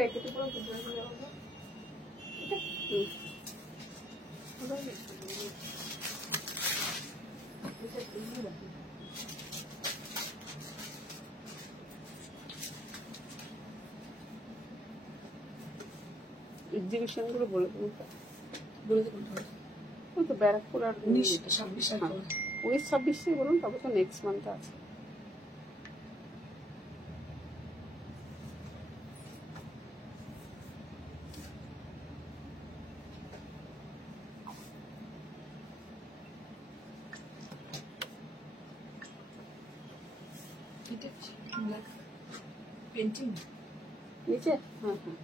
প্যাকেটে পুরো বুঝলাম না এক্সিবিশন গুলো বলে দেবো তো ব্যারাকপুর আর 19-26 বলুন তবে তো নেক্সট মান্থে আছে पेंटिंग नीचे हाँ हाँ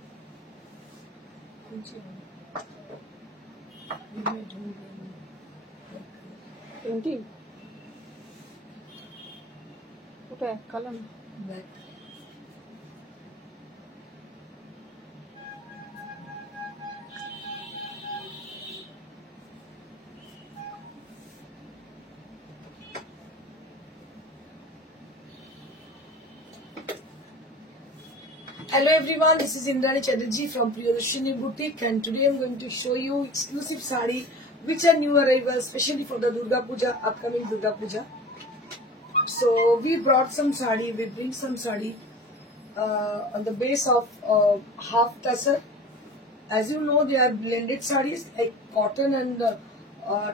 पेंटिंग ওটা এক colour black Hello everyone, this is Indrani Chatterjee from Priyadarshini Boutique, and today I'm going to show you exclusive sari which are new arrivals, especially for the Durga Puja, upcoming Durga Puja. So we brought some sari, we bring some sari on the base of half tussar. As you know, they are blended saris like cotton and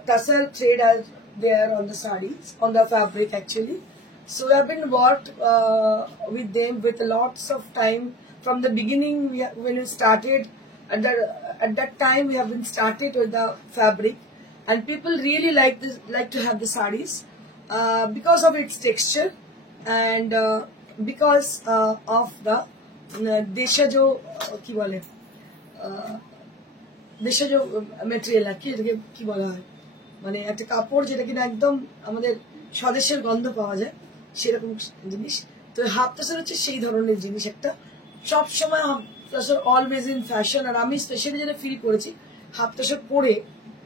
tussar thread are there on the saris, on the fabric actually. So we have been worked with them with lots of time. From the beginning, when we started, at that time we have been started with the fabric, and people really like to have the saris because of its texture and because of the desha jo ki bole desha jo material ki bola hoy মানে একটা কাপড় যেটা কিনা একদম আমাদের স্বদেশের গন্ধ পাওয়া যায় সেরকম জিনিস তো হাফ টাসার হচ্ছে সেই ধরনের জিনিস একটা সব সময় half tussar always in fashion আর আমি স্পেশালি যেটা ফিল করেছি হাফ টাসার পরে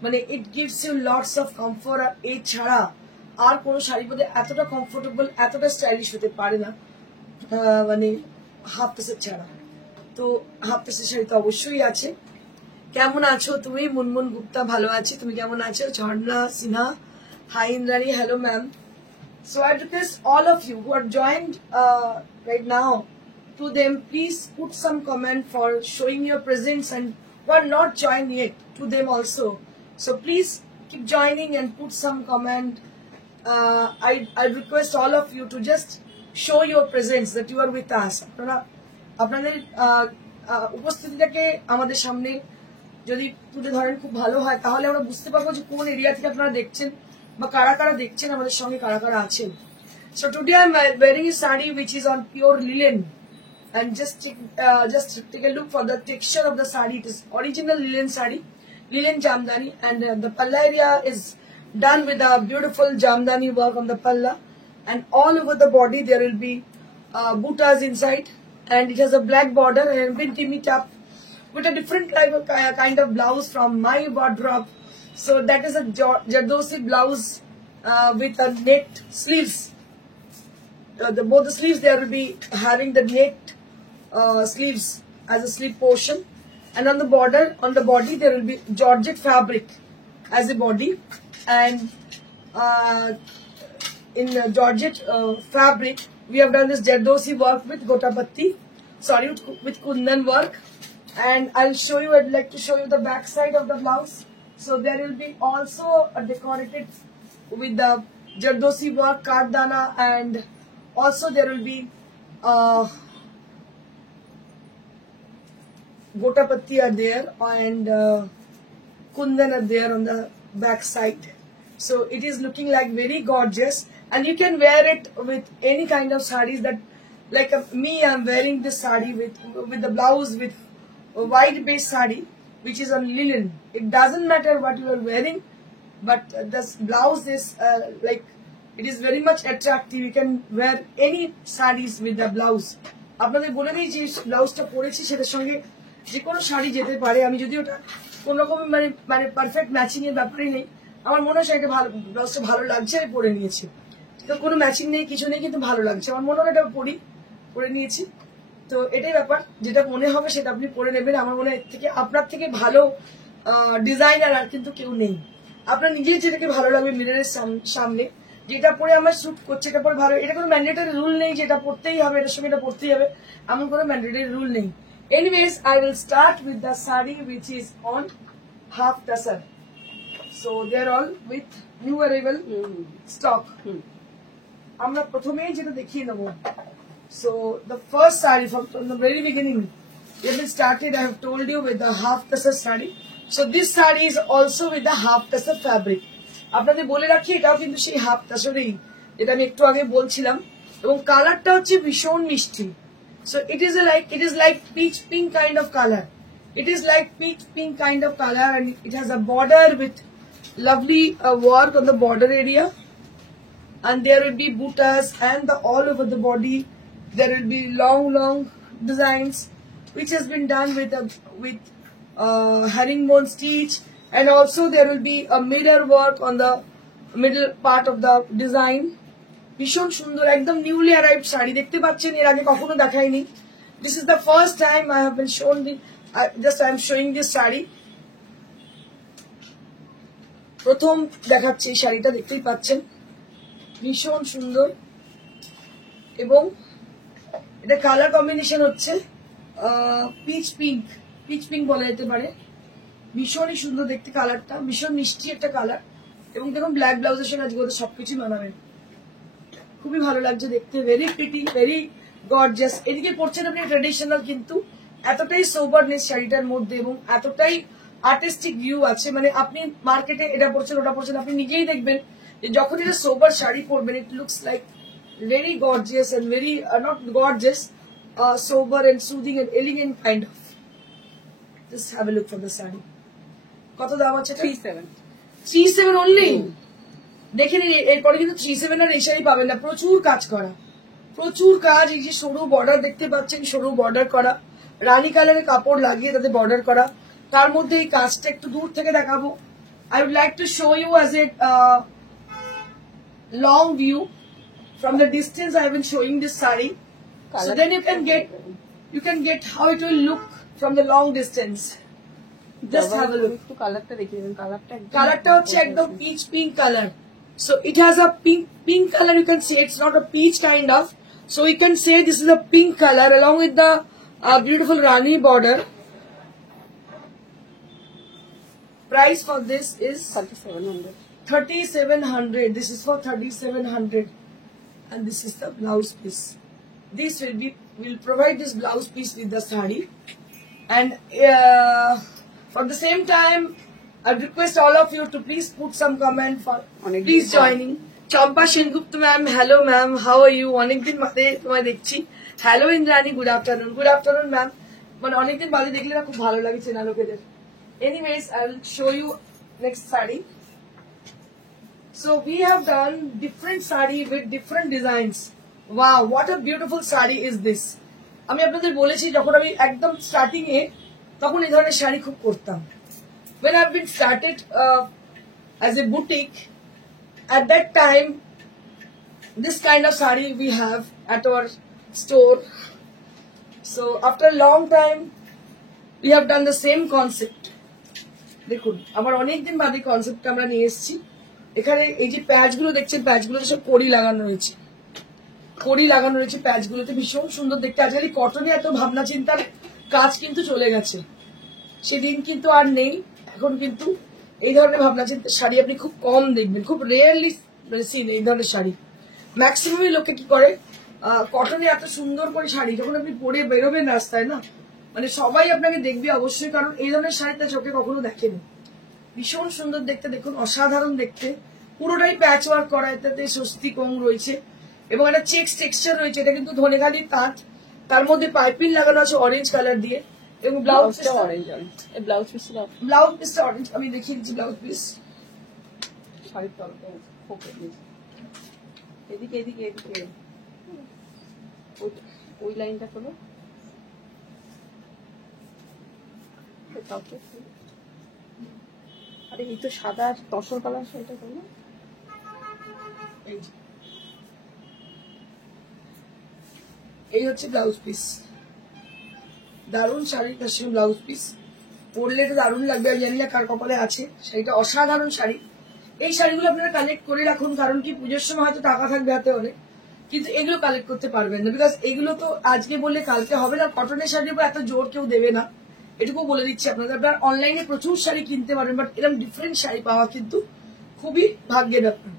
মানে it gives you lots of comfort আর এই ছাড়া আর কোনো শাড়ির মধ্যে এতটা কমফোর্টেবল এতটা স্টাইলিশ হতে পারে না মানে হাফ টাসার ছাড়া তো হাফ টাসার শাড়ি তো অবশ্যই আছে কেমন আছো তুমি মুনমুন গুপ্তা ভালো আছি তুমি কেমন আছো Jharna Sinha hi Indrani hello ma'am So I request all of you who are joined right now to them, please put some comment for showing your presence, and who are not joined yet to them also. So please keep joining and put some comment. I request all of you to just show your presence that you are with us. আপনাদের উপস্থিতিটাকে আমাদের সামনে যদি তুলে ধরেন খুব ভালো হয় তাহলে আমরা বুঝতে পারবো যে কোন এরিয়া থেকে আপনারা দেখছেন বা কারা কারা দেখছেন আমাদের সঙ্গে কারা কারা আছেন So today I'm wearing a sari which is on pure linen, and just take a look for the texture of the sari. It is original linen sari, linen jamdani, and the palla area is done with a beautiful jamdani work on the palla, and all over the body there will be buttas inside, and it has a black border and been timid up with a different type of kind of blouse from my wardrobe. So that is a Jardosi blouse with a necked sleeves. Both the sleeves there will be having the necked sleeves as a sleeve portion, and on the border on the body there will be Georgette fabric as a body, and in Georgette fabric we have done this Jardosi work with Gotapatti, sorry with Kundan work, and I'll show you. I'd like to show you the back side of the blouse. So there will be also decorated with the Jardosi work, Kardana, and also there will be Gotapatti are there, and Kundan are there on the back side. So it is looking like very gorgeous, and you can wear it with any kind of sarees. That like me, I'm wearing this saree with the blouse with a white base saree, which is on linen. It doesn't matter what you are wearing, but this blouse is like it is very much attractive. You can wear any sarees with the blouse. আপনাদের বলে দিই যে ব্লাউজটা পরেছি সেটার সঙ্গে যে কোনো শাড়ি যেতে পারে। আমি যদি ওটা কোন রকম মানে পারফেক্ট ম্যাচিং এর ব্যাপারই নেই, আমার মনে হয় সেটা ভালো, ব্লাউজটা ভালো লাগছে আমি পরে নিয়েছি। তো কোনো ম্যাচিং নেই কিছু নেই কিন্তু ভালো লাগছে, আমার মনে হয় এটা পরে নিয়েছি। তো এটাই ব্যাপার, যেটা মনে হবে সেটা আপনি পরে নেবেন। আমার মনে হয় এর থেকে আপনার থেকে ভালো ডিজাইনার আর কিন্তু কেউ নেই। আপনার নিজেই যেটাকে ভালো লাগবে মিররের সামনে, যেটা পরে আমার স্যুট করছে, এটা পরে ভালো, এটা কোনো ম্যান্ডেটরি রুল নেই যে এটা পড়তেই হবে, এটার সঙ্গে এটা পড়তেই হবে, এমন কোনো ম্যান্ডেটরি রুল নেই। Anyways, I will start with the sari which is on half tussar. So they are all with new arrival stock. আমরা প্রথমেই যেটা দেখিয়ে নেবো। So the first saree from the very beginning, when we started, I have told you with the half tussar saree. So this saree is also with the half tussar fabric. আপনাদের বলে রাখি এটাও কিন্তু সেই হাফ টাসারেই, যেটা আমি একটু আগে বলছিলাম, এবং কালারটা হচ্ছে ভীষণ মিষ্টি। So it is like peach pink kind of color. It is like peach pink kind of color, and it has a border with lovely work on the border area, and there will be buttas and all over the body. There will be long designs which has been done with herringbone stitch, and also there will be a mirror work on the middle part of the design. ভীষণ সুন্দর, একদম newly arrived sari, দেখতে পাচ্ছেন এর আগে কখনো দেখাইনি। This is the first time I have been shown I am showing this sari. প্রথম দেখাচ্ছি এই শাড়িটা, দেখতেই পাচ্ছেন ভীষণ সুন্দর, এবং এটা কালার কম্বিনেশন হচ্ছে পিচ পিঙ্ক বলা যেতে পারে। ভীষণই সুন্দর দেখতে কালারটা, ভীষণ মিষ্টি একটা কালার, এবং দেখুন ব্ল্যাক ব্লাউজের সঙ্গে আজকে ওদের সবকিছু মানাবেন, খুবই ভালো লাগছে দেখতে, ভেরি প্রিটি, ভেরি গর্জিয়াস। এদিকে পড়ছেন আপনি ট্রেডিশনাল, কিন্তু এতটাই সোবারনেস শাড়িটার মধ্যে, এবং এতটাই আর্টিস্টিক ভিউ আছে, মানে আপনি মার্কেটে এটা পড়ছেন ওটা পড়ছেন, আপনি নিজেই দেখবেন যে যখন এটা সোবার শাড়ি পরবেন, it looks like very gorgeous and very not gorgeous, sober and soothing and elegant kind of. Just have a look for the saree. কত দাম আছে? 37 only. দেখে নিন, এরপরে কিন্তু 37 আর এই শাড়ি পাবেন না, প্রচুর কাজ করা, প্রচুর কাজ। এই যে সরু বর্ডার দেখতে পাচ্ছেন, সরু বর্ডার করা, রানী কালারের কাপড় লাগিয়ে তাতে বর্ডার করা, তার মধ্যে এই কাজটা একটু দূর থেকে দেখাবো। I would like to show you as a long view. From the distance I have been showing this saree, so then you can get how it will look from the long distance. Just have a look. একটু কালারটা দেখিয়ে দিন। কালারটা হচ্ছে একদম peach pink color. So it has a pink color, you can say it's not a peach kind of. So you can say this is a pink color along with the beautiful Rani border. Price for this is 3700. This is for 3700. And this is the blouse piece. This will provide this blouse piece with the saree. And for the same time, I request all of you to please put some comment for please joining. Champa Shengupta ma'am, hello ma'am, how are you? অনেকদিন বাদে তোমায় দেখছি। Hello Indrani, good afternoon. Good afternoon ma'am. মানে অনেকদিন বাদে দেখলে না খুব ভালো লাগে চেনা লোকেদের। Anyways, I will show you next saree. So we have done different saree with different designs. Wow, what a beautiful saree is this. আমি আপনাদের বলেছি যখন আমি একদম স্টার্টিং এ তখন এই ধরনের শাড়ি খুব করতাম। When I've been started as a boutique, at that time this kind of saree we have at our store. So after a long time we have done the same concept. দেখুন আমার অনেকদিন বাদে কনসেপ্টটা আমরা নিয়ে এসেছি। এখানে এই যে প্যাচগুলো দেখছেন, প্যাচগুলোতে সব কড়ি লাগানো রয়েছে, প্যাচগুলোতে ভীষণ সুন্দর দেখতে। আজকাল কটনে এত ভাবনা চিন্তার কাজ কিন্তু চলে গেছে, সেদিন কিন্তু আর নেই। এখন কিন্তু এই ধরনের ভাবনা চিন্তার শাড়ি আপনি খুব কম দেখবেন, খুব রেয়ারলি সিন এই ধরনের শাড়ি। ম্যাক্সিমামই লোকে কি করে, কটনে এত সুন্দর করে শাড়ি যখন আপনি পরে বেরোবেন রাস্তায় না, মানে সবাই আপনাকে দেখবে অবশ্যই, কারণ এই ধরনের শাড়িটা চোখে কখনো দেখেনি। ভীষণ সুন্দর দেখতে, দেখুন অসাধারণ দেখতে, পুরোটাই প্যাচ ওয়ার্ক করা, এটাতে স্বস্তি কম রয়েছে এবং একটা চেক্স টেক্সচার রয়েছে। এটা কিন্তু ধনেখালি তাঁত, তার মধ্যে পাইপিং লাগানো আছে অরেঞ্জ কালার দিয়ে, এবং ব্লাউজটা অরেঞ্জ। আমি দেখিয়ে দিচ্ছি ব্লাউজ পিস। শাড়ির তলটা এদিকে ওই লাইনটা করো, আরে এই তো সাদা তসর কালার, সেটা করো। এই হচ্ছে ব্লাউজ পিস, দারুণ শাড়ি, তার সঙ্গে ব্লাউজ পিস। পরলে এটা দারুণ লাগবে, আমি জানি না কার কপালে আছে। শাড়িটা অসাধারণ শাড়ি। এই শাড়িগুলো আপনারা কালেক্ট করে রাখুন, কারণ কি পুজোর সময় হয়তো টাকা থাকবে হাতে অনেক, কিন্তু এগুলো কালেক্ট করতে পারবেন না, বিকজ এগুলো তো আজকে বললে কালকে হবে না। কটনের শাড়ির উপর এত জোর কেউ দেবে না, এটুকু বলে দিচ্ছি আপনাদের। আপনারা অনলাইনে প্রচুর শাড়ি কিনতে পারেন, বাট এরকম ডিফারেন্ট শাড়ি পাওয়া কিন্তু খুবই ভাগ্যের ব্যাপার।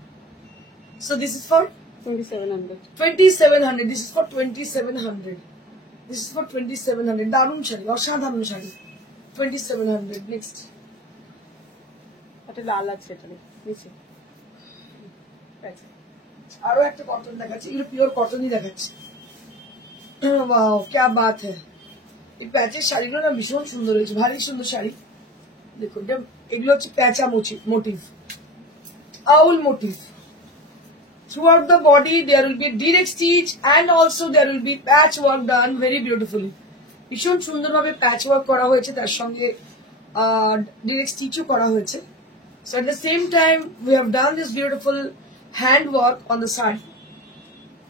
So this is for 2700। 2700। This is for 2700। This is for 2700। দারুণ শাড়ি, অসাধারণ শাড়ি। 2700। নেক্সট একটা লাল আছে, এটা নিচে। আচ্ছা, আরো একটা কটন দেখাচ্ছি, এগুলো পিওর কটনই দেখাচ্ছি। ওয়াও ক্যা বাত হ্যায়। এই প্যাচের শাড়িগুলো না ভীষণ সুন্দর হয়েছে, ভারী সুন্দর শাড়ি। দেখুন এগুলো হচ্ছে প্যাচা motive, owl motif. Throughout the body there will be direct stitch and also there will be patch work done very beautifully. ভীষণ সুন্দরভাবে প্যাচ ওয়ার্ক করা হয়েছে, তার সঙ্গে ডিরেক্ট স্টিচও করা হয়েছে। So at the same time we have done this beautiful hand work on the sari.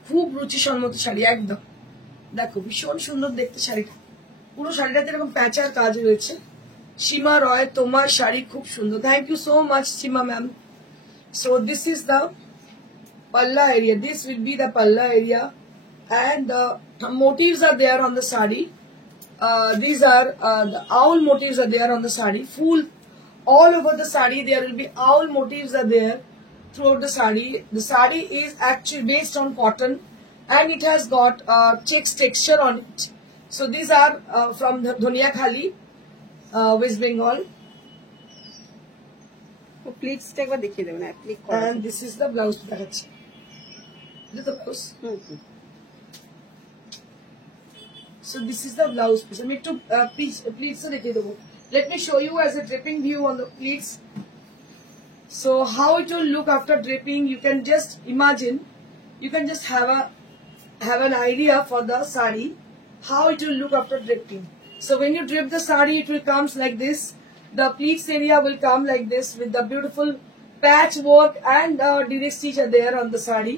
খুব রুচিসম্মত শাড়ি একদম। দেখো ভীষণ সুন্দর দেখতে শাড়িটা, পুরো শাড়িটাতে এরকম প্যাচার কাজ রয়েছে। সীমা রয়, তোমার শাড়ি খুব সুন্দর। Thank you so much Seema ma'am. So this is the palla area. This will be the palla area, and the motifs are there on the sari. These are the owl motifs are there on the sari. Full all over the sari there will be owl motifs are there throughout the sari. The sari is actually based on cotton, and it has got checks texture on it. So these are from the Dhoniakhali, West Bengal. প্লিটসটা একবার দেখিয়ে দেবেন। ক্লিক করা And this is the blouse দেখাচ্ছি। This is the blouse. So this is the blouse piece. আমি একটু pleats দেখিয়ে দেবো। Let me show you as a dripping view on the pleats. So how it will look after dripping, you can just imagine, you can just have an idea for the sari, how it will look after dripping. So when you drip the sari, it will comes like this. The pleats area will come like this with the beautiful patch work and direct stitch are there on the sari.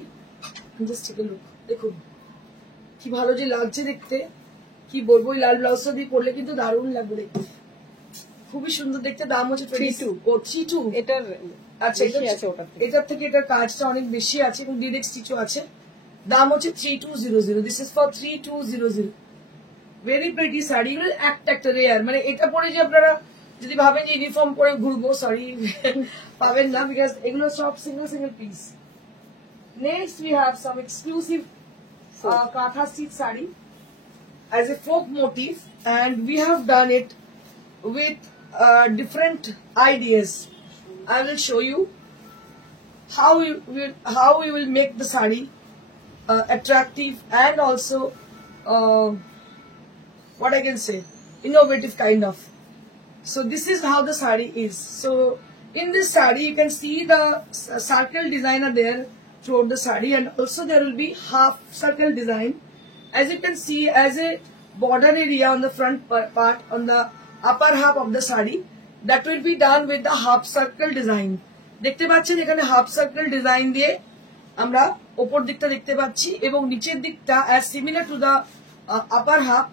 Just take a look. দেখুন কি ভালো যে লাগছে দেখতে, কি বলবো। এই লাল ব্লাউজটা দিয়ে পরলে কিন্তু দারুণ লাগবে দেখতে, খুবই সুন্দর দেখতে। দাম হচ্ছে 32। এটার আচ্ছা, বেশি আছে ওটার থেকে। এটার থেকে এটার কাজটা অনেক বেশি আছে এবং ডিরেক্ট স্টিচও আছে। দাম হচ্ছে 3200। This is for 3200। Very pretty sari, এগুলো একটা রেয়ার। মানে এটা পরে যে আপনারা যদি ভাবেন যে ইউনিফর্ম পরে ঘুরবো, সরি পাবেন না, বিকজ এগুলো সব single piece. Next we have some exclusive kantha stitch sari as a folk motif, and we have done it with different ideas. I will show you how we will make the sari attractive and also what I can say, innovative kind of. So this is how the sari is. So in this sari you can see the circle design are there throughout the sari, and also there will be half circle design, as you can see, as a border area on the front part on the upper half of the sari, that will be done with the half circle design. দেখতে পাচ্ছেন এখানে half circle design দিয়ে আমরা উপর দিকটা দেখতে পাচ্ছি, এবং নিচের দিকটা as similar to the upper half.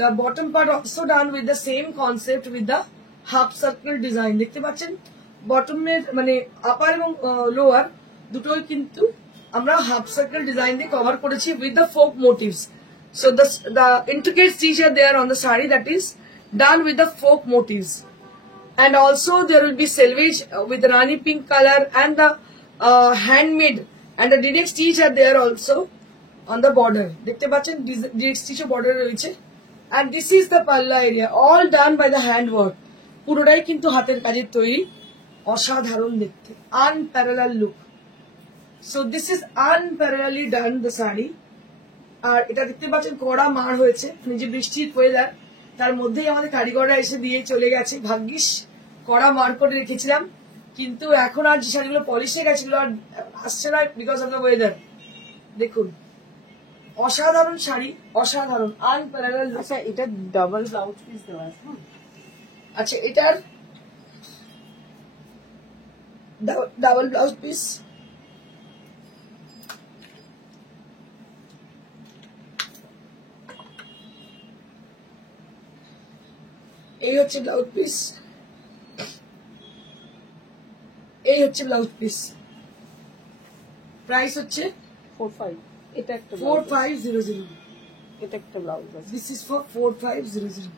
The bottom part also done with the same concept with the half circle design. দেখতে পাচ্ছেন বটমের মানে আপার এবং লোয়ার দুটোই কিন্তু আমরা হাফ সার্কেল ডিজাইন দিয়ে কভার করেছি with the folk motifs. So the intricate stitch are there on the sari, that is done with the folk motifs. And also there will be selvage with the Rani pink color, and the handmade and the direct stitch are there also on the border. দেখতে পাচ্ছেন direct stitch border রয়েছে। And this is the palla area, all done by the hand work. পুরোটাই কিন্তু হাতের কাজের তৈরি, অসাধারণ দেখতে, unparalleled look. So this is unparallelly done the sari. আর এটা দেখতে পাচ্ছেন কড়া মার হয়েছে, যে বৃষ্টির ওয়েদার তার মধ্যেই আমাদের কারিগররা এসে দিয়ে চলে গেছে। ভাগ্যিস কড়া মার করে রেখেছিলাম, কিন্তু এখন আর যে শাড়িগুলো পলিশ হয়ে গেছে আর আসছে না বিকজ অফ দ্য ওয়েদার। দেখুন অসাধারণ শাড়ি, অসাধারণ আনপ্যারালাল। আচ্ছা, এটা ডাবল ব্লাউজ পিস দেওয়া আছে। আচ্ছা, এটার ডাবল ব্লাউজ পিস। এই হচ্ছে ব্লাউজ পিস, এই হচ্ছে ব্লাউজ পিস। প্রাইস হচ্ছে 45। এটা একটা 4500। এটা একটা ব্লাউজ আছে। This is for 4500।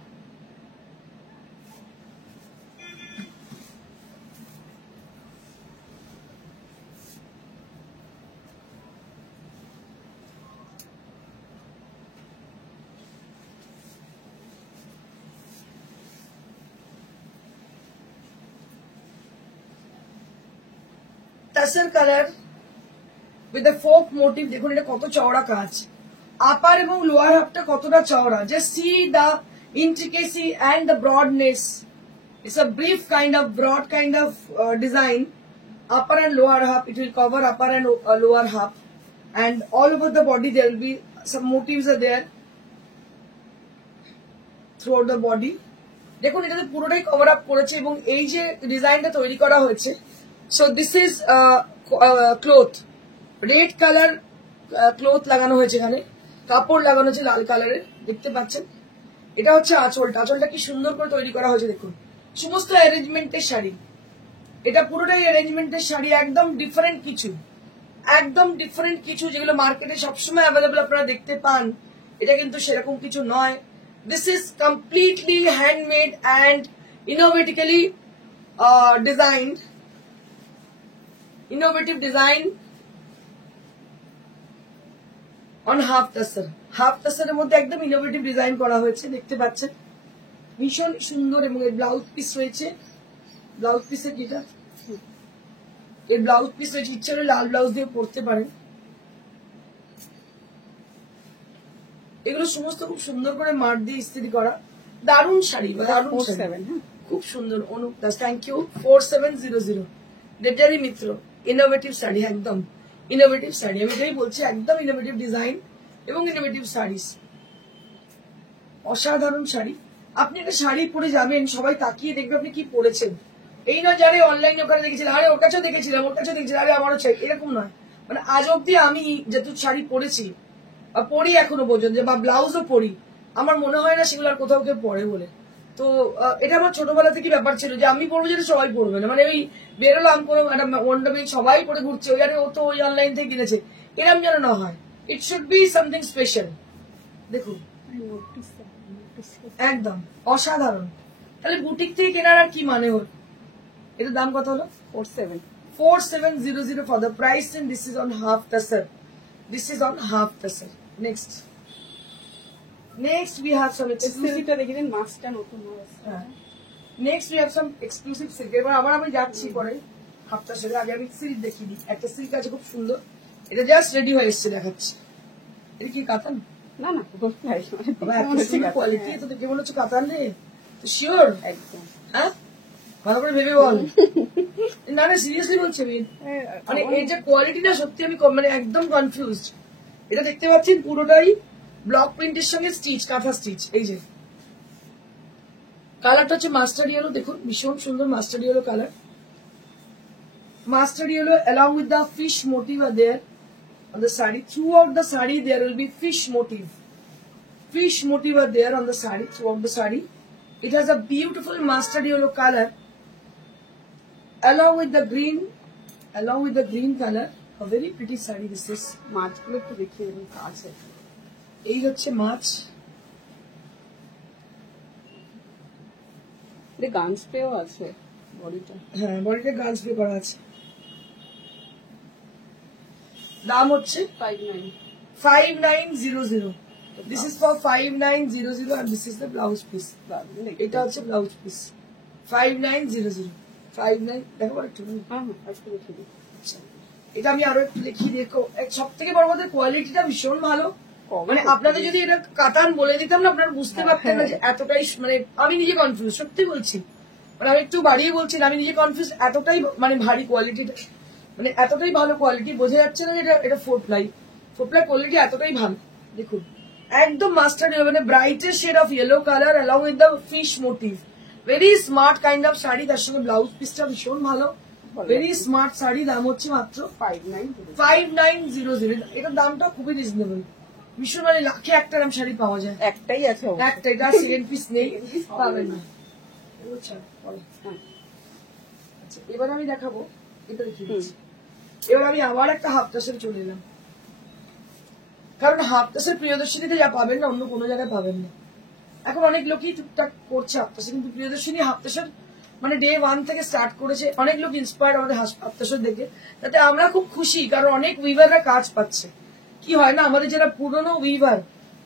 Tassel colour with the folk motif. দেখুন এটা কত চওড়া কাজ, আপার এবং লোয়ার হাফটা কতটা চওড়া। Just see the intricacy and the broadness. It's a brief kind of broad kind of design. Upper and lower half, it will cover upper and lower half, and all over the body there will be some motifs are there throughout the body. দেখুন এটাতে পুরোটাই cover up করেছে এবং এই যে ডিজাইনটা তৈরি করা হয়েছে, so this is cloth, red colour cloth লাগানো হয়েছে, এখানে কাপড় লাগানো হয়েছে লাল কালারের, দেখতে পাচ্ছেন। এটা হচ্ছে আঁচলটা, আঁচলটা কি সুন্দর করে তৈরি করা হয়েছে দেখুন, সমস্ত অ্যারেঞ্জমেন্টের শাড়ি, এটা পুরোটাই অ্যারেঞ্জমেন্টের শাড়ি, একদম ডিফারেন্ট কিছু, একদম ডিফারেন্ট কিছু যেগুলো মার্কেটে সবসময় অ্যাভেলেবল আপনারা দেখতে পান, এটা কিন্তু সেরকম কিছু নয়। This is completely handmade and innovatically designed, innovative design on half tussar. Half টাসারের মধ্যে একদম ইনোভেটিভ ডিজাইন করা হয়েছে, দেখতে পাচ্ছেন, ভীষণ সুন্দর। এবং এর ব্লাউজ পিস রয়েছে, ব্লাউজ পিসের যেটা এর ব্লাউজ পিস রয়েছে, ইচ্ছা হলে লাল ব্লাউজ দিয়ে পরতে পারেন। এগুলো সমস্ত খুব সুন্দর করে মার দিয়ে ইস্ত্রি করা, দারুণ শাড়ি, দারুণ শাড়ি, খুব সুন্দর। Anup Das, thank you. 4700 ডেটারি মিত্র, ইনোভেটিভ শাড়ি, একদম ইনোভেটিভ শাড়ি, আমি এটাই বলছি, একদম ইনোভেটিভ ডিজাইন এবং ইনোভেটিভ শাড়িস, অসাধারণ শাড়ি। আপনি একটা শাড়ি পরে যাবেন, সবাই তাকিয়ে দেখবে আপনি কি পরেছেন, এই নয় যারে অনলাইনে ওখানে দেখেছিলাম, আরে ওর কাছেও দেখেছিলাম, ওর কাছেও দেখেছিলাম, আরে আমারও চাই, এরকম নয়। মানে আজ অব্দি আমি যেহেতু শাড়ি পরেছি বা পরি এখনো পর্যন্ত, বা ব্লাউজও পরি, আমার মনে হয় না সেগুলো আর কোথাও কেউ পরে বলে। তো এটা আমার ছোটবেলা থেকে ব্যাপার ছিল যে আমি পরবো যেটা সবাই পরবে না, মানে ওই বেরোলাম কোনো একটা মণ্ডপে সবাই পরে ঘুরছে, ওই আরে ও তো ওই অনলাইন থেকে কিনেছে, এরম যেন না হয়। It should be something special. দেখুন একদম অসাধারণ। তাহলে বুটিক থেকে কেনার আর কি মানে হল? এটার দাম কত হলো? 4700 for the price, and this is on half tassel. This is on half tassel. Next we have some exclusive. Next we have some exclusive silk. এবার আবার আমি যাচ্ছি পরে হাফ তাসেলে, আগে আমি সিল্ক দেখিয়ে দিই। একটা সিল্ক আছে খুব সুন্দর, এটা জাস্ট রেডি হয়ে এসছে দেখাচ্ছি। এটা কি কাতান? না না, কোয়ালিটি তো দেখে মনে হচ্ছে কাতান রে, তো শিওর? একদম। হ্যাঁ, ভালো করে ভেবে বল। না না, সিরিয়াসলি বলছি আমি, মানে এই যে কোয়ালিটিটা সত্যি আমি মানে একদম কনফিউজড। এটা দেখতে পাচ্ছেন পুরোটাই ব্লক প্রিন্টের সঙ্গে স্টিচ, কাঁথা স্টিচ। এই যে কালারটা হচ্ছে মাস্টার্ড ইয়েলো, দেখুন ভীষণ সুন্দর mustard yellow colour. Mustard yellow along with the fish motif are there on the saree. Throughout the saree there will be fish motif. Fish motif are there on the saree, throughout the saree. It has a beautiful mustard yellow color along with the green color. A very pretty saree this is. মাছগুলো একটু দেখিয়ে দিন কাছে। এই হচ্ছে মাছ, গান স্প্রেও আছে বডিটা। হ্যাঁ, বডিতে গান স্প্রে করা আছে। দাম হচ্ছে 5900। This is for 5900 and this is the blouse piece. এটা হচ্ছে ব্লাউজ পিস 5900। 59 দেখো একটু। আচ্ছা, এটা আমি আরো একটু লিখি দেখো। সব থেকে বড় কথা কোয়ালিটিটা ভীষণ ভালো। মানে আপনাদের যদি এটা কাতান বলে দিতাম না, আপনারা বুঝতে পারতেন না যে এতটাই, মানে আমি নিজে কনফিউজ, সত্যি বলছি, মানে আমি একটু বাড়িয়ে বলছি না, আমি নিজে কনফিউজ, এতটাই মানে ভারী কোয়ালিটিটা, মানে এতটাই ভালো কোয়ালিটি, বোঝা যাচ্ছে না যে এটা 4 ply কোয়ালিটি এতটাই ভালো। দেখুন একদম মাস্টার্ড, মানে ব্রাইটের shade of yellow colour along with the fish motif, very smart kind of sari, তার সঙ্গে ব্লাউজ পিসটা ভীষণ ভালো, ভেরি স্মার্ট শাড়ি। দাম হচ্ছে মাত্র 5900। এটার দামটা খুবই রিজনেবল, ভীষণ, মানে লাখে একটা শাড়ি পাওয়া যায়, একটাই আছে, একটাই, সেকেন্ড পিস নেই, পাবেন না। এগুলো ছাড়, বলো। হ্যাঁ। আচ্ছা, এবার আমি দেখাবো, এটা দেখিয়ে দিচ্ছি। এবার আমি আবার একটা হাফ টাসের চলে এলাম, কারণ হাফ টাসের প্রিয়দর্শিনীতে যা পাবেন না অন্য কোনো জায়গায় পাবেন না। এখন অনেক লোকই টুকটাক করছে হাফ টাসে, কিন্তু প্রিয়দর্শিনী হাফ টাসের মানে ডে 1 থেকে স্টার্ট করেছে। অনেক লোক ইন্সপায়ার্ড আমাদের হাফ টাসের দেখে, তাতে আমরা খুব খুশি, কারণ অনেক উইভাররা কাজ পাচ্ছে। কি হয় না, আমাদের যারা পুরনো উইভার,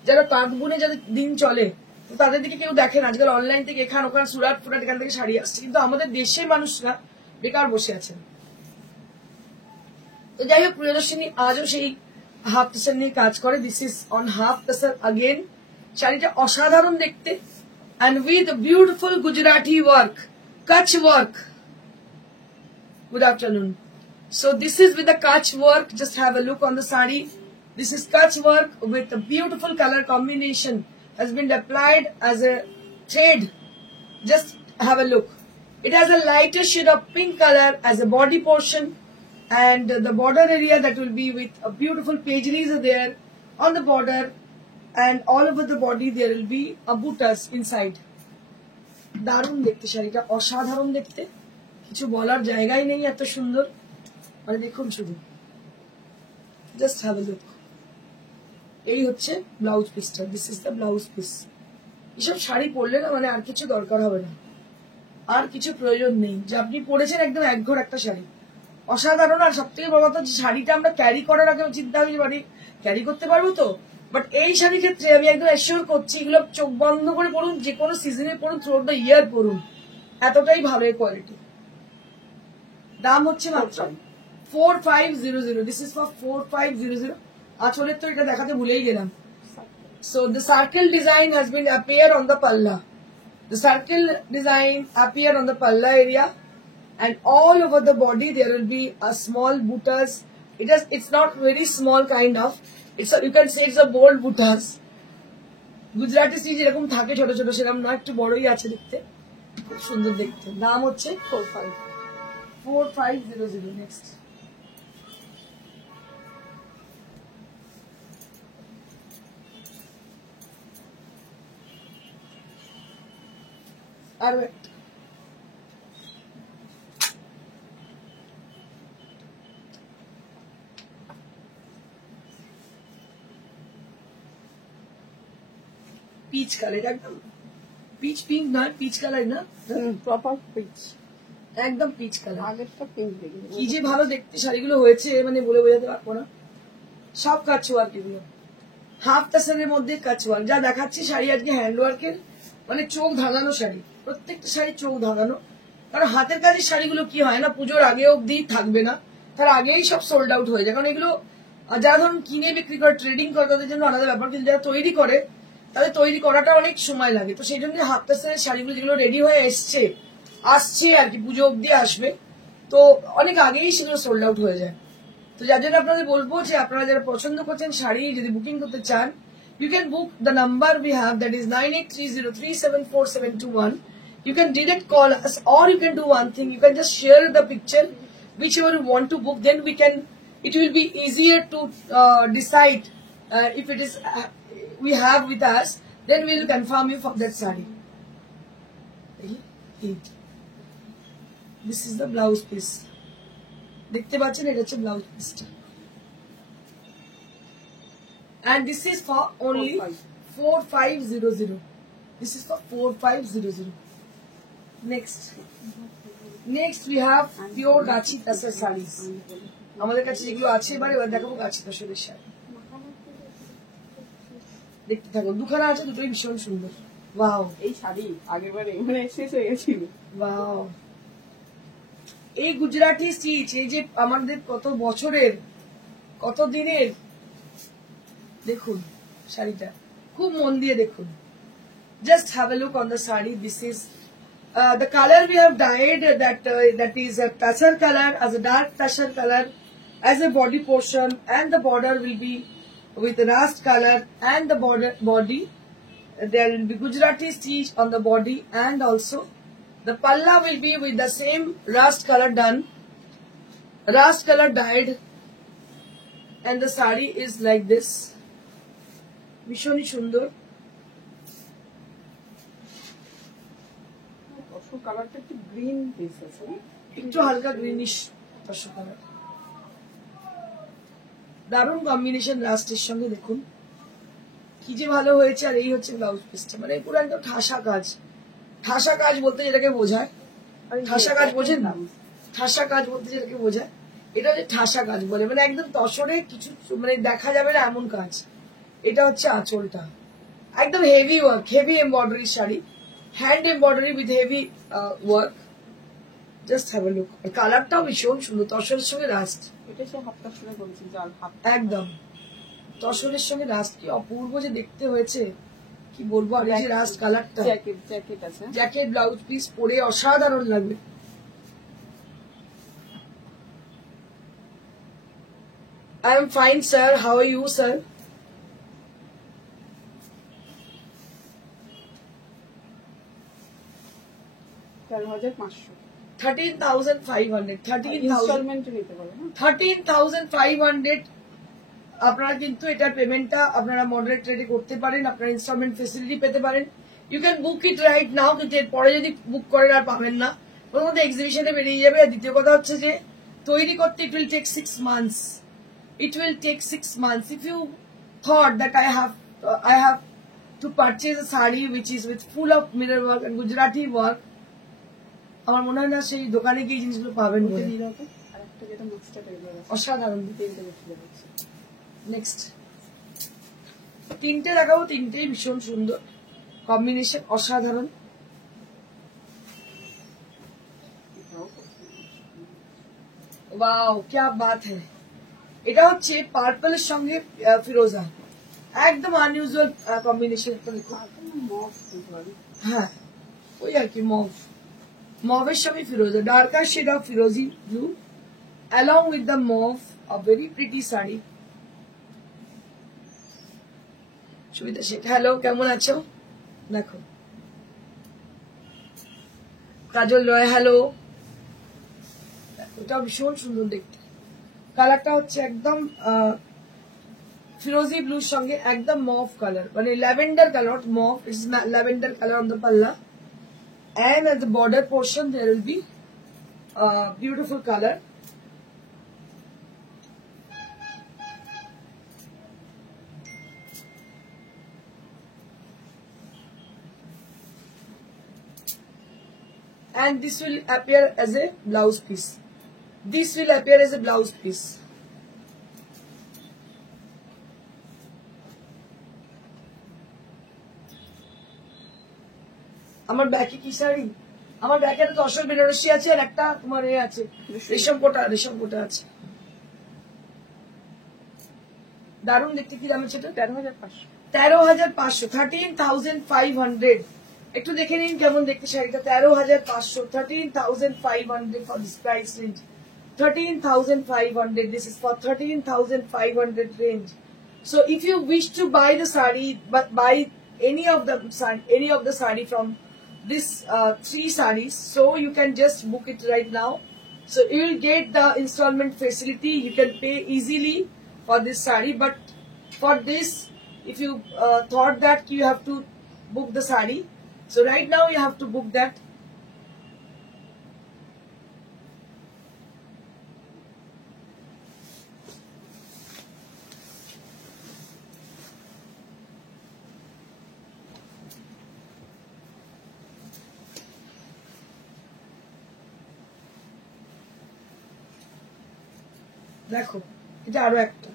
যারা তাঁত বুনে যাদের দিন চলে, তো তাদের দিকে কেউ দেখে না। আজকাল অনলাইন থেকে এখান ওখান সুরাট ফুরাট এখান থেকে শাড়ি আসছে, কিন্তু আমাদের দেশের মানুষরা বেকার বসে আছেন। তো যাই হোক, প্রিয়দর্শিনী আজও সেই হাফ টাসার নিয়ে কাজ করে। This is on half tussar আগেন। শাড়িটা অসাধারণ দেখতে, and with beautiful Gujarati work, Kutch work. Good afternoon. So this is with the Kutch work. Just have a look on the sari. This is Kutch work with a beautiful color combination. Has been applied as a thread. Just have a look. It has a lighter shade of pink color as a body portion, and the border area that will be with a beautiful paisages are there on the border, and all over the body there will be a butas inside. দারুণ দেখতে শাড়িটা, অসাধারণ দেখতে, কিছু বলার জায়গাই নেই, এত সুন্দর। মানে দেখুন শুধু, জাস্ট হ্যাভ এ লুক। এই হচ্ছে ব্লাউজ পিসটা, this is the blouse piece. এসব শাড়ি পরলে না মানে আর কিছু দরকার হবে না, আর কিছু প্রয়োজন নেই। যে আপনি পরেছেন একদম একঘর একটা শাড়ি, অসাধারণ। আর সব থেকে বড় কথা, যে শাড়িটা আমরা ক্যারি করার আগে চিন্তা হবে যে বাড়ি ক্যারি করতে পারবো তো, বাট এই শাড়ির ক্ষেত্রে আমি একদম অ্যাসিওর করছি, এগুলো চোখ বন্ধ করে পড়ুন, যে কোনো সিজনে পড়ুন, থ্রু দ্য ইয়ার পড়ুন, এতটাই ভালো এই কোয়ালিটি। দাম হচ্ছে মাত্র 4500। This is for 4500। আঁচলের তো এটা দেখাতে ভুলেই গেলাম। So the circle design has been appear on the palla. The circle design appear on the palla area, and all over the body there will be a small butas. It's not very small kind of. You can say it's a bold butas. Gujarati stitch যেরকম থাকে ছোট ছোট, সেরকম না, একটু বড়ই আছে দেখতে, খুব সুন্দর দেখতে। দাম হচ্ছে 4500। নেক্সট আরো একটা, পিচ কালার, একদম পিচ পিঙ্ক নয়, পিচ কালার না, প্রপার পিচ, একদম পিচ কালার। আগেরটা পিঙ্ক দেখি কি যে ভালো দেখতে শাড়িগুলো হয়েছে, মানে বলে বোঝাতে পারবো না। সব কাজ ওয়ার্ক, এগুলো হাফ টাসারের মধ্যে কাজ ওয়ার্ক। যা দেখাচ্ছি শাড়ি আজকে হ্যান্ড ওয়ার্কের, মানে চোখ ধাঁধানো শাড়ি, প্রত্যেকটা শাড়ি চোখ ধাঁধানো। কারণ হাতের কাজের শাড়িগুলো কি হয় না, পুজোর আগে অব্দি থাকবে না, তার আগেই সব সোল্ড আউট হয়ে যায়। কারণ এগুলো যারা ধরুন কিনে বিক্রি করে, ট্রেডিং করে, তাদের জন্য আলাদা ব্যাপার, কিন্তু যারা তৈরি করে তাদের তৈরি করাটা অনেক সময় লাগে। তো সেই জন্য হাফ টাসারের শাড়িগুলো যেগুলো রেডি হয়ে আসছে আর কি, পুজো অব্দি আসবে, তো অনেক আগেই সেগুলো সোল্ড আউট হয়ে যায়। তো যার জন্য আপনাদের বলবো যে আপনারা যারা পছন্দ করছেন শাড়ি, যদি বুকিং করতে চান, you can book the number we have, that is 9830374721. You can direct call us, or you can do one thing, you can just share the picture whichever you want to book. Then it will be easier to decide if it is we have with us, then we will confirm you for that saree. This is the blouse piece. দেখতে পাচ্ছেন, এটা হচ্ছে ব্লাউজ পিসটা, and this is for only 4500. This is for 4500. Next we have pure গাছি তাসের sarees. আমাদের কাছে যেগুলো আছে, এবার দেখাবো গাছি তাসের শাড়ি। দেখতে থাকুন, দুখানা আছে, দুটোই ভীষণ সুন্দর। ওয়াও, এই শাড়ি আগেরবারে মানে শেষ হয়ে গেছিল। ওয়াও, এই গুজরাটি স্টিচ, এই যে আমাদের কত বছরের, কত দিনের, দেখুন শাড়িটা, খুব মন দিয়ে দেখুন। Just have a look on the sari. This is the color we have dyed, that is a tasar color, as a dark tasar color as a body portion, and the border will be with rust color, and the body there will be Gujarati stitch on the body, and also the palla will be with the same rust color done, rust color dyed, and the sari is like this, ভীষণই সুন্দর। কালারটা একটু green base আছে না? একটু হালকা গ্রিনিশ তসর কালার। দারুণ কম্বিনেশন লাস্টের সঙ্গে, দেখুন কি যে ভালো হয়েছে। আর এই হচ্ছে ব্লাউজ পিসটা, মানে পুরো একদম ঠাসা কাজ। ঠাসা কাজ বলতে যেটাকে বোঝায়, ঠাসা কাজ বোঝেন না? ঠাসা কাজ বলতে যেটাকে বোঝায়, এটা হচ্ছে ঠাসা কাজ বলে, মানে একদম তসরে কিছু মানে দেখা যাবে না এমন কাজ। এটা হচ্ছে আঁচলটা, একদম heavy work, heavy embroidery sari, hand embroidery with heavy work. Just have a look. কালারটাও ভীষণ সুন্দর, তসরের সঙ্গে রাস্ট। এটা সে হাফটা শুনে বলছি যে আর হাফ একদম তসরের সঙ্গে রাস্ট, কি অপূর্ব যে দেখতে হয়েছে, কি বলবো। আর এই যে রাস্ট কালারটা, জ্যাকেট আছে, জ্যাকেট ব্লাউজ পিস পরে অসাধারণ লাগবে। I am fine, sir. How are you, sir? $13,500 13,500 ইনস্টলমেন্টে নিতে পারো না? 13,500 আপনারা কিন্তু এটার পেমেন্টটা আপনারা মডারেট রেটে করতে পারেন, আপনারা ইনস্টলমেন্ট ফেসিলিটি পেতে পারেন। You can book it right now, কিন্তু এরপরে যদি বুক করেন আর পাবেন না, প্রথমত এক্সিবিশনে বেরিয়ে যাবে। আর দ্বিতীয় কথা হচ্ছে যে তৈরি করতে it will take 6 months. It will take 6 months. If you thought that I have to purchase a sari which is with full of mirror work and Gujarati work, আমার মনে হয় না সেই দোকানে গিয়ে এই জিনিসগুলো পাবেন বলে। নিয়ে যাও তো। আর একটা যেটা মাস্টার টাইপের আছে, অসাধারণ। তিনটে দেখতে যাচ্ছে। নেক্সট তিনটে দেখাবো, তিনটেই ভীষণ সুন্দর কম্বিনেশন, অসাধারণ। ওয়াও क्या बात है। এটা হচ্ছে পার্পলের সঙ্গে ফিরোজা, একদম আনইউজুয়াল কম্বিনেশন। মফ বলতে পারি। হ্যাঁ ওই আর কি, মভের সঙ্গে ফিরোজা, ডার্কার শেড অফ ফিরোজি blue along with the mauve, a very pretty sari. Subidha Sheikh, হ্যালো, কেমন আছো? দেখো কাজল রয়, হ্যালো। ওটা ভীষণ সুন্দর দেখতে। কালারটা হচ্ছে একদম ফিরোজি ব্লুর সঙ্গে একদম মভ কালার, মানে lavender colour, mauve it's lavender colour on the পাল্লা, and at the border portion there will be beautiful color. And this will appear as a blouse piece. This will appear as a blouse piece. আমার ব্যাকে কি শাড়ি, আমার ব্যাকে একটা তসর বেনারসি আছে, আর একটা তোমার এ আছে রেশম কোটা আছে। দারুণ দেখতে। কি দাম আছে এটা? 13,500। 13,500, 13,500। একটু দেখে নিন কেমন দেখতে শাড়িটা। 13,500, 13,500 for this price range. 13,500. This is for 13,500 range. So if you wish to buy the sari, but buy any of the sari from this 3 saris, so you can just book it right now. So you will get the installment facility. You can pay easily for this sari. But for this, if you thought that you have to book the sari, so right now you have to book that. দেখো এটা আরো একটা,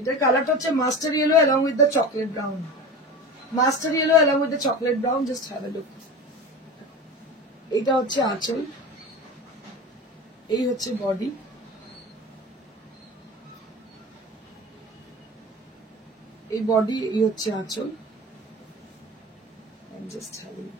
এটার কালারটা হচ্ছে master yellow along with the chocolate brown. Master yellow along with the chocolate brown. Just have a look. এটা হচ্ছে আঁচল, এই হচ্ছে বডি, এই বডি, এই হচ্ছে আঁচল। And just have a look.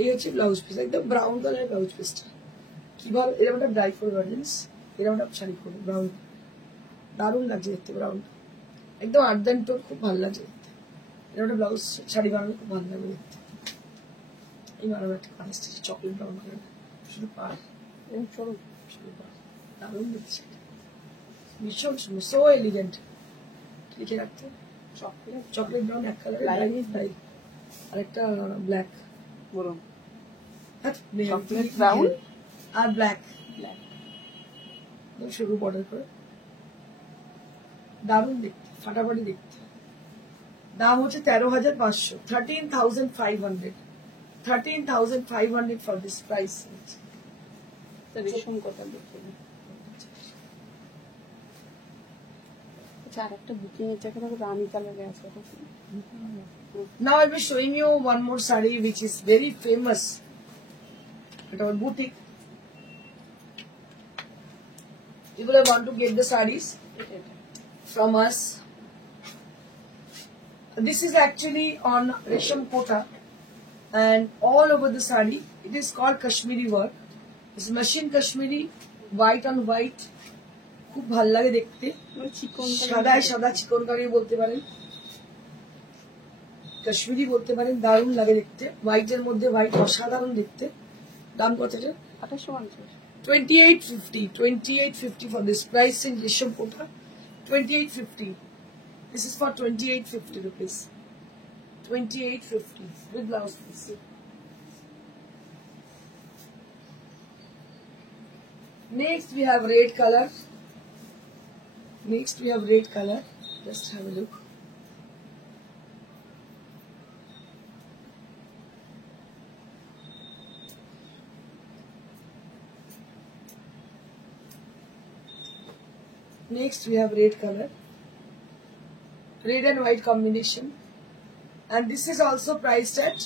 এই হচ্ছে ব্লাউজ পিস, একদম ব্রাউন কালার ব্লাউজ পিসটা। কি বল, এরকম একটা ড্রাই ফ্লোর অর্ডিনেন্স, এরকম একটা শাড়ি করবো ব্রাউন, দারুণ লাগছে দেখতে। ব্রাউন একদম আর্দান টোন, খুব ভালো লাগছে দেখতে। এরকম একটা ব্লাউজ শাড়ি বানানো খুব ভালো লাগবে দেখতে। এই বানানো একটা কাজ চকলেট ব্রাউন কালার, শুধু পাড়, চলো শুধু পাড়। দারুণ দেখছি, ভীষণ সুন্দর, সো এলিগেন্ট। লিখে রাখতে চকলেট চকলেট ব্রাউন এক কালার Light. তাই, আরেকটা ব্ল্যাক, বলুন চকলেট ব্রাউন ব্রাউন আর ব্ল্যাক, ব্ল্যাক। সরু বর্ডার করে, দারুণ দেখতে, ফাটাফাটি দেখতে। দাম হচ্ছে 13,500, 13,500, 13,500 ফর দিস প্রাইস। রেশম কথা দেখুন। আচ্ছা, আর একটা বুকিং এর জায়গাটা রানী কালারে আছে। Now I'll be showing you one more saree which is very famous at our boutique. People want to get the sarees from us. This is actually on Resham Kota and all over the saree. It is called Kashmiri work. It's machine Kashmiri, white on white. খুব ভালো লাগে দেখতে, চিকন সাদায় সাদা চিকনকারি বলতে পারেন, কাশ্মীরি বলতে পারেন, দারুণ লাগে দেখতে, হোয়াইটের মধ্যে হোয়াইট, অসাধারণ দেখতে। দাম কত এটা? 2850। 2850, 2850 for this price in Resham Kota. 2850. This is for 2850 rupees. 2850 with blouse piece. Next we have red color. Next we have red color. Just have a look. Next we have red color, red and white combination, and this is also priced at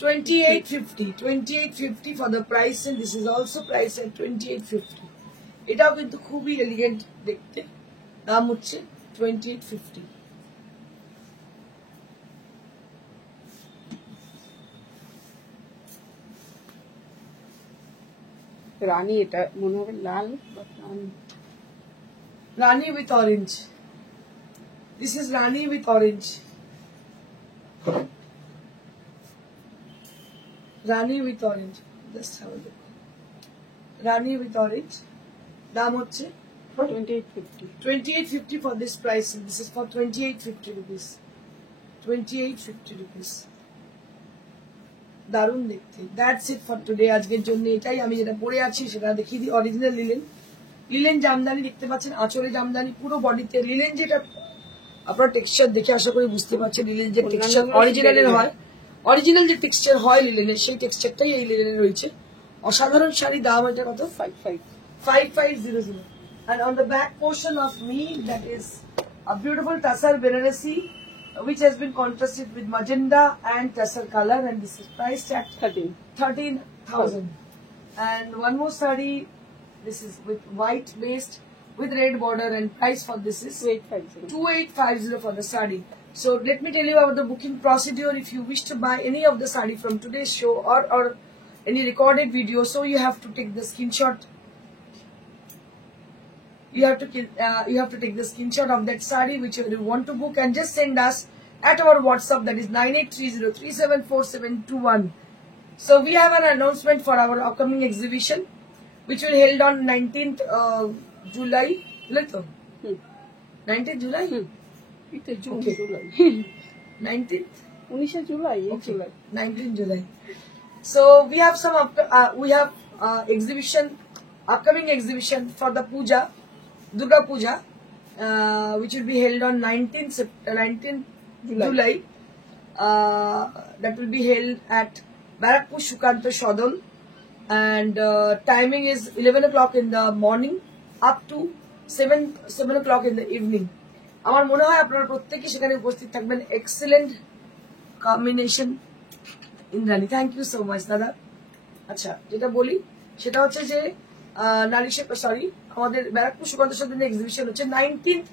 2850. 2850 for the price, and this is also priced at 2850. এটাও কিন্তু খুবই এলিগেন্ট দেখতে, দাম হচ্ছে 2850. রানী, এটা মনে হবে লাল। Rani with orange. This is Rani with orange. Rani with orange. Just have a look. Rani with orange. Daam hocche 2850। 2850 for this price. And this is for 2850 rupees. 2850 rupees. দারুণ দেখতে। That's it for today. আজকের জন্য এটাই। আমি যেটা পরে আছি সেটা দেখিয়ে দিই। অরিজিনাল লিলেন, লিলেন জামদানি দেখতে পাচ্ছেন, আঁচলে জামদানি, পুরো বডিতে লিলেন। যেটা আপনার টেক্সচার দেখে আশা করি বুঝতে পারছেন, লিলেন যে টেক্সচার অরিজিনালের হয়, অরিজিনাল যে টেক্সচার হয় লিলেনের, সেই টেক্সচারটাই এই লিলেনের রয়েছে। অসাধারণ শাড়ি। দাম এটা কত? 5500. And on the back portion of me, that is a beautiful tassar Banarasi, which has been contrasted with magenta and tassar color, and this is priced at 13,000. And one more saree, this is with white based with red border, and price for this is 2850 for the saree. So let me tell you about the booking procedure. If you wish to buy any of the saree from today's show or any recorded video, so you have to take the screenshot. You have to take the screenshot of that saree which you want to book, and just send us at our WhatsApp, that is 9830374721. So we have an announcement for our upcoming exhibition, which will held on 19th July. 19th July? Okay. 19th? 19 July. Okay. 19th July. So we have some upcoming exhibition for the puja, Durga Puja, which will be held on 19th July. That will be held at Barakpur Shukanto Shodol, and timing is 11 o'clock in the morning up to 7 o'clock in the evening. আমার মনে হয় আপনারা প্রত্যেকে সেখানে উপস্থিত থাকবেন। Excellent combination Indrani, thank you so much দাদা। আচ্ছা, যেটা বলি সেটা হচ্ছে যে আমাদের ব্যারাকপুর সুকান্ত সদন এক্সিবিশন হচ্ছে 19th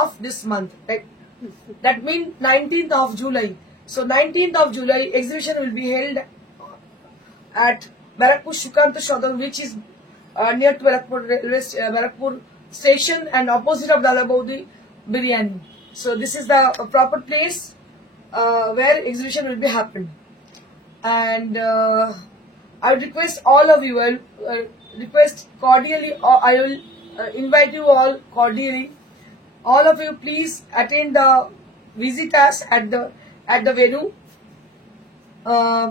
of this month. That means 19th of July. So 19th of July exhibition will be held at Barakpur Shukanto Shodon, which is near to Barakpur station and opposite of Dada Baudi Biryani. So this is the proper place where exhibition will be happening. And I would request all of you, request cordially, or I will invite you all cordially. All of you, please attend the visit us at the venue,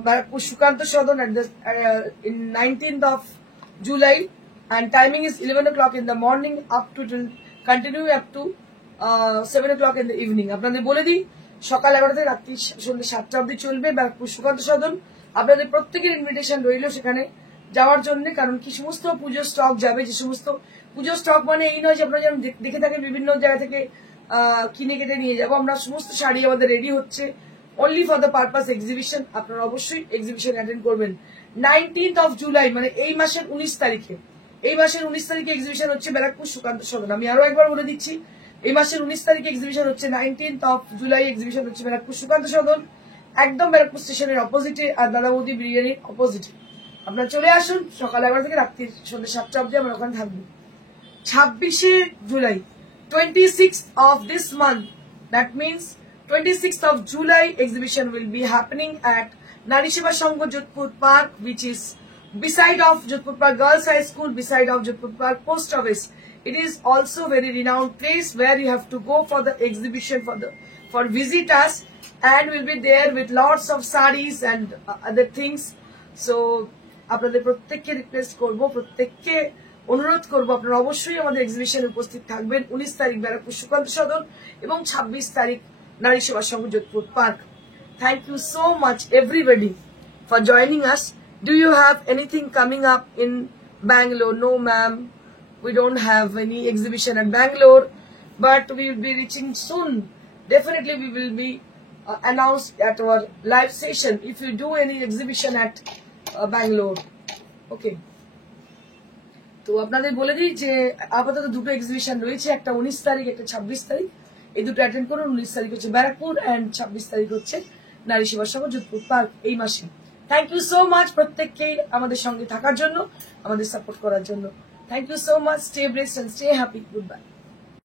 Barakpur Shukanta Sadan at the in 19th of July, and timing is 11 o'clock in the morning up to continue up to 7 o'clock in the evening. আপনাদের বলে দিই সকাল 11টা থেকে রাত্রি সন্ধ্যে 7টা অবধি চলবে ব্যারাকপুর সুকান্ত সদন। আপনাদের প্রত্যেকের ইনভিটেশন রইল সেখানে যাওয়ার জন্য, কারণ কি সমস্ত পুজোর স্টক যাবে, যে সমস্ত পুজোর স্টক মানে এই নয় যে আপনারা যেমন দেখে থাকেন বিভিন্ন জায়গা থেকে কিনে কেটে নিয়ে যাবো। আমরা সমস্ত শাড়ি আমাদের রেডি হচ্ছে only for the purpose exhibition. আপনারা অবশ্যই এক্সিবিশন অ্যাটেন্ড করবেন। 19th of July মানে এই মাসের 19 তারিখে, এই মাসের 19 তারিখে এক্সিবিশন হচ্ছে ব্যারাকপুর সুকান্ত সদন। আমি আরো একবার বলে দিচ্ছি, এই মাসের 19 তারিখে এক্সিবিশন হচ্ছে, 19th of July এক্সিবিশন হচ্ছে ব্যারাকপুর সুকান্ত সদন, একদম ব্যারাকপুর স্টেশনের অপোজিটে আর দাদা বৌদি বিরিয়ানির অপোজিটে। আপনারা চলে আসুন সকাল 11 থেকে রাত্রি সন্ধ্যে 7টা অবধি আমরা ওখানে থাকবো। 26শে July 26th of this month, that means 26th of July exhibition will be happening at Nari Seva Sangha Jodhpur Park, which is beside of Jodhpur Park Girls High School, beside of Jodhpur Park Post Office. It is also very renowned place where you have to go for the exhibition for visitors, and will be there with lots of sarees and other things. So আপনাদের প্রত্যেককে রিকোয়েস্ট করব, প্রত্যেককে অনুরোধ করব আপনারা অবশ্যই আমাদের এক্সিবিশনে উপস্থিত থাকবেন। 19 তারিখ ব্যারাকপুর সুকান্ত সদন এবং 26 তারিখ Nari Seva Sangha Jodhpur park. Thank you so much everybody for joining us. Do you have anything coming up in Bangalore? No ma'am, we don't have any exhibition at Bangalore, but we will be reaching soon. Definitely we will be announced at our live session if you do any exhibition at Bangalore. Okay. তো আপনাদের বলে দিই যে আপাতত দুটো এক্সিবিশন রয়েছে, একটা 19 তারিখ, একটা 26 তারিখ। এই দুটো অ্যাটেন্ড করুন। 19 তারিখ হচ্ছে ব্যারাকপুর এন্ড 26 তারিখ হচ্ছে নারী সেবা সংঘ যোধপুর পার্ক এই মাসে। থ্যাংক ইউ সো মাচ প্রত্যেককেই আমাদের সঙ্গে থাকার জন্য, আমাদের সাপোর্ট করার জন্য। Thank you so much. Stay blessed and stay happy. Good bye.